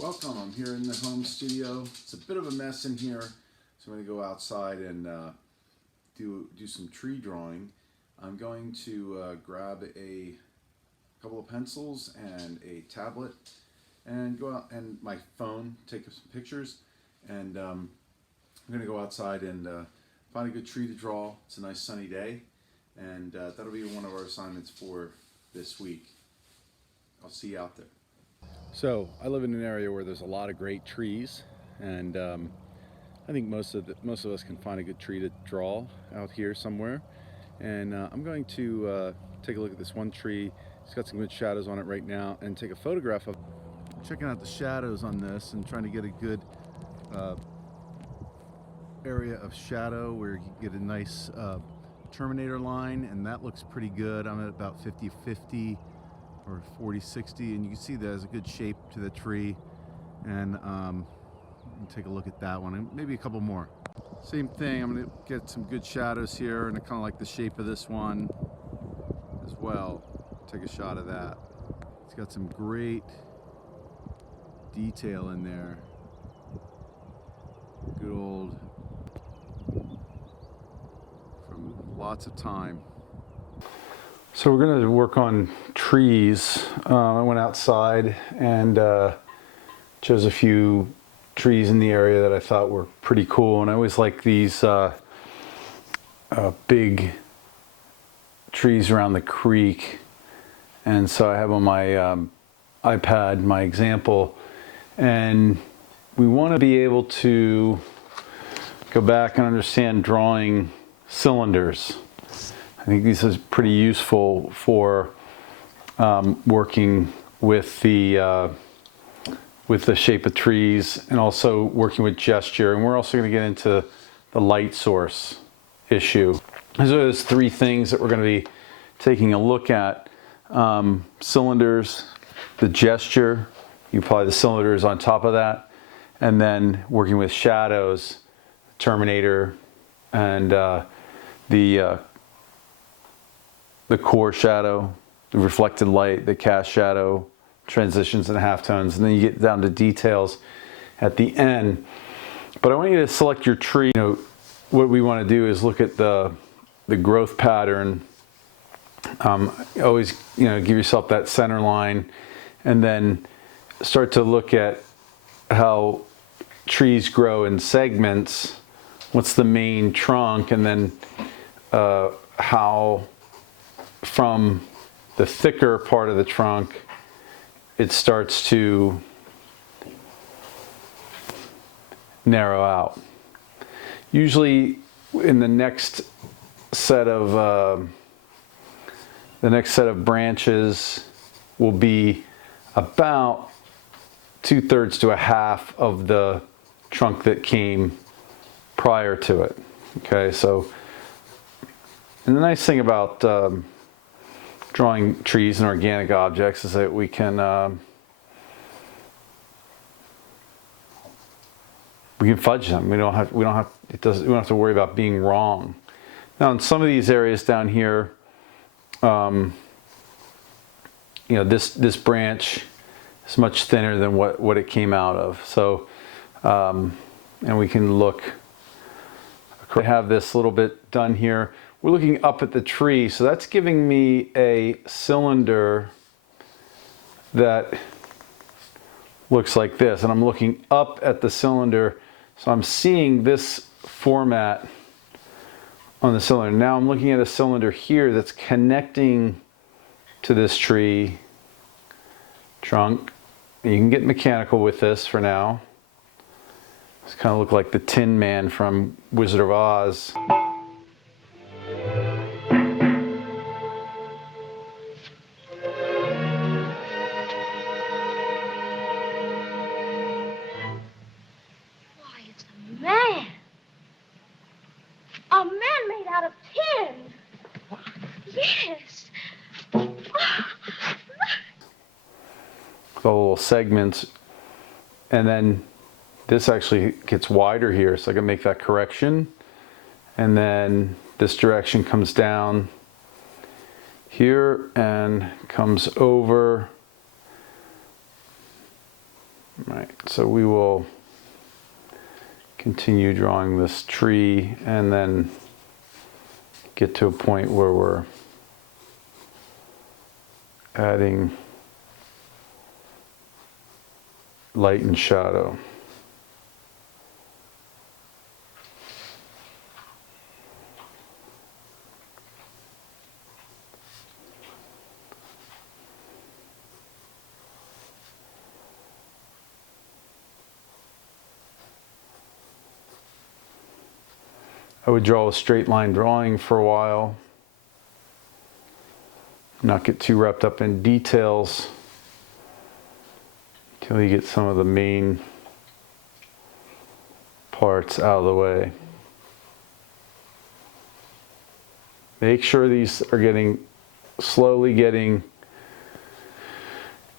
Welcome, I'm here in the home studio. It's a bit of a mess in here, so I'm going to go outside and do some tree drawing. I'm going to grab a couple of pencils and a tablet and go out and my phone, take some pictures, and I'm going to go outside and find a good tree to draw. It's a nice sunny day, and that'll be one of our assignments for this week. I'll see you out there. So I live in an area where there's a lot of great trees, and I think most of us can find a good tree to draw out here somewhere. And I'm going to take a look at this one tree. It's got some good shadows on it right now, and take a photograph of. Checking out the shadows on this and trying to get a good area of shadow where you can get a nice terminator line, and that looks pretty good. I'm at about 50-50 or 40-60, and you can see there's a good shape to the tree. And take a look at that one, and maybe a couple more. Same thing, I'm going to get some good shadows here, and I kind of like the shape of this one as well. Take a shot of that. It's got some great detail in there. Good old, from lots of time. So we're going to work on trees. I went outside and chose a few trees in the area that I thought were pretty cool, and I always like these big trees around the creek. And so I have on my iPad my example, and we want to be able to go back and understand drawing cylinders. I think this is pretty useful for working with the shape of trees, and also working with gesture. And we're also going to get into the light source issue. So there's three things that we're going to be taking a look at. Cylinders, the gesture, you apply the cylinders on top of that, and then working with shadows, terminator, and the core shadow, the reflected light, the cast shadow, transitions and halftones, and then you get down to details at the end. But I want you to select your tree. You know, what we want to do is look at the growth pattern. Always, give yourself that center line, and then start to look at how trees grow in segments. What's the main trunk, and then how from the thicker part of the trunk it starts to narrow out. Usually in the next set of branches will be about 2/3 to a half of the trunk that came prior to it. Okay, so, and the nice thing about drawing trees and organic objects is that we can fudge them. We don't have to worry about being wrong. Now, in some of these areas down here, this branch is much thinner than what it came out of. So, and we can look. I have this little bit done here. We're looking up at the tree, so that's giving me a cylinder that looks like this, and I'm looking up at the cylinder, so I'm seeing this format on the cylinder. Now I'm looking at a cylinder here that's connecting to this tree trunk. You can get mechanical with this for now. It's kind of look like the Tin Man from Wizard of Oz. A man made out of tin. Yes. The little segments, and then this actually gets wider here, so I can make that correction. And then this direction comes down here and comes over Right, so we will continue drawing this tree and then get to a point where we're adding light and shadow. I would draw a straight line drawing for a while, not get too wrapped up in details until you get some of the main parts out of the way. Make sure these are slowly getting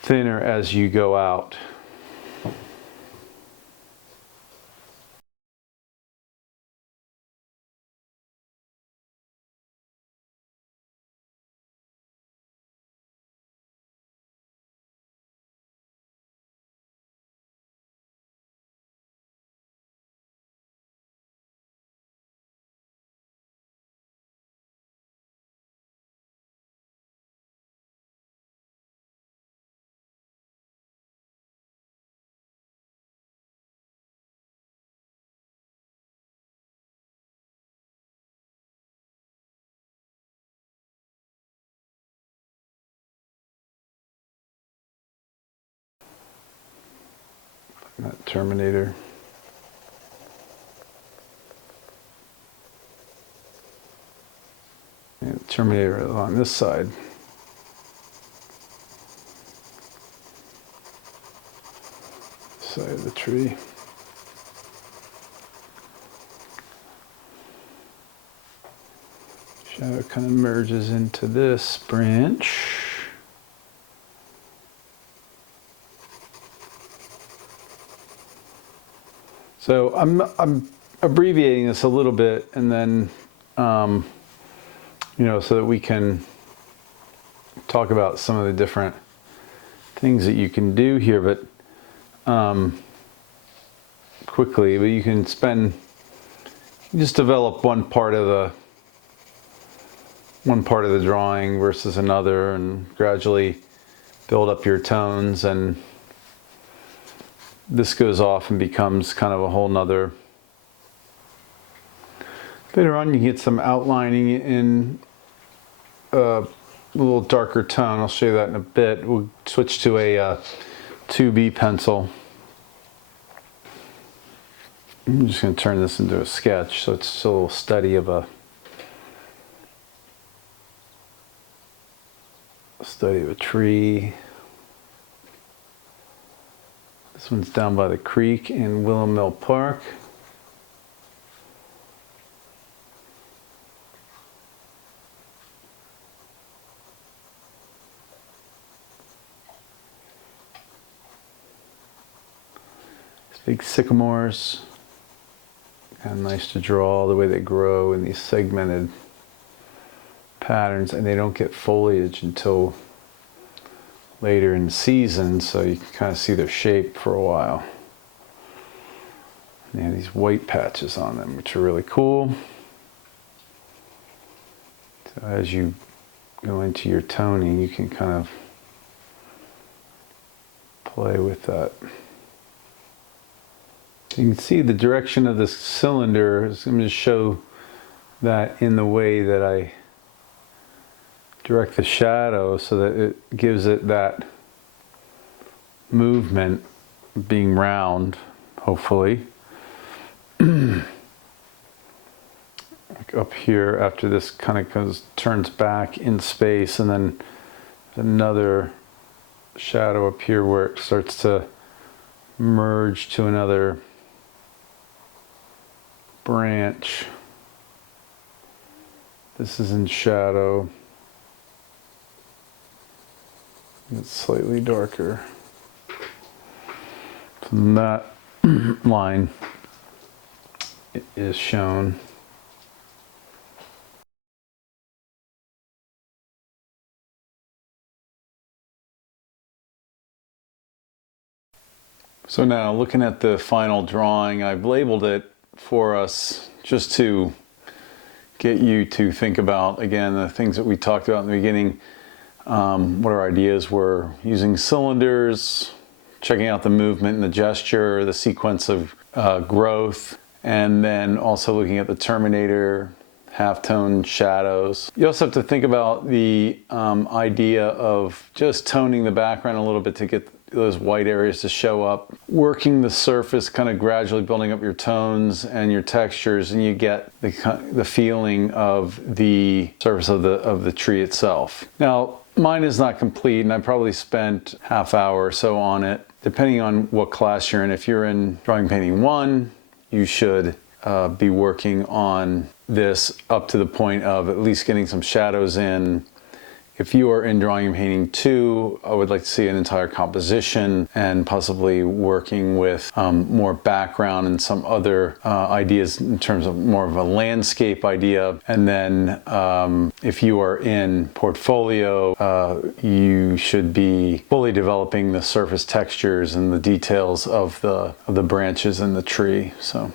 thinner as you go out. That Terminator. And Terminator on this side. Side of the tree. Shadow kind of merges into this branch. So I'm abbreviating this a little bit, and then you know, so that we can talk about some of the different things that you can do here, but quickly. But you can just develop one part of the drawing versus another, and gradually build up your tones, and this goes off and becomes kind of a whole nother. Later on you get some outlining in a little darker tone. I'll show you that in a bit. We'll switch to a 2B pencil. I'm just going to turn this into a sketch, so it's a little study of a tree. This one's down by the creek in Willem Mill Park. These big sycamores. Kind of nice to draw the way they grow in these segmented patterns, and they don't get foliage until later in the season, so you can kind of see their shape for a while. And they have these white patches on them, which are really cool. So as you go into your toning, you can kind of play with that. You can see the direction of this cylinder. I'm going to show that in the way that I direct the shadow, so that it gives it that movement, being round, hopefully. Like up here, after this kind of turns back in space, and then another shadow up here where it starts to merge to another branch. This is in shadow. It's slightly darker. So that line is shown. So now looking at the final drawing, I've labeled it for us just to get you to think about, again, the things that we talked about in the beginning. What our ideas were: using cylinders, checking out the movement and the gesture, the sequence of growth, and then also looking at the terminator, halftone shadows. You also have to think about the idea of just toning the background a little bit to get those white areas to show up, working the surface, kind of gradually building up your tones and your textures, and you get the feeling of the surface of the tree itself. Now, mine is not complete, and I probably spent half hour or so on it, depending on what class you're in. If you're in Drawing Painting 1, you should be working on this up to the point of at least getting some shadows in. If you are in Drawing and Painting 2, I would like to see an entire composition and possibly working with more background and some other ideas in terms of more of a landscape idea. And then if you are in Portfolio, you should be fully developing the surface textures and the details of the branches in the tree. So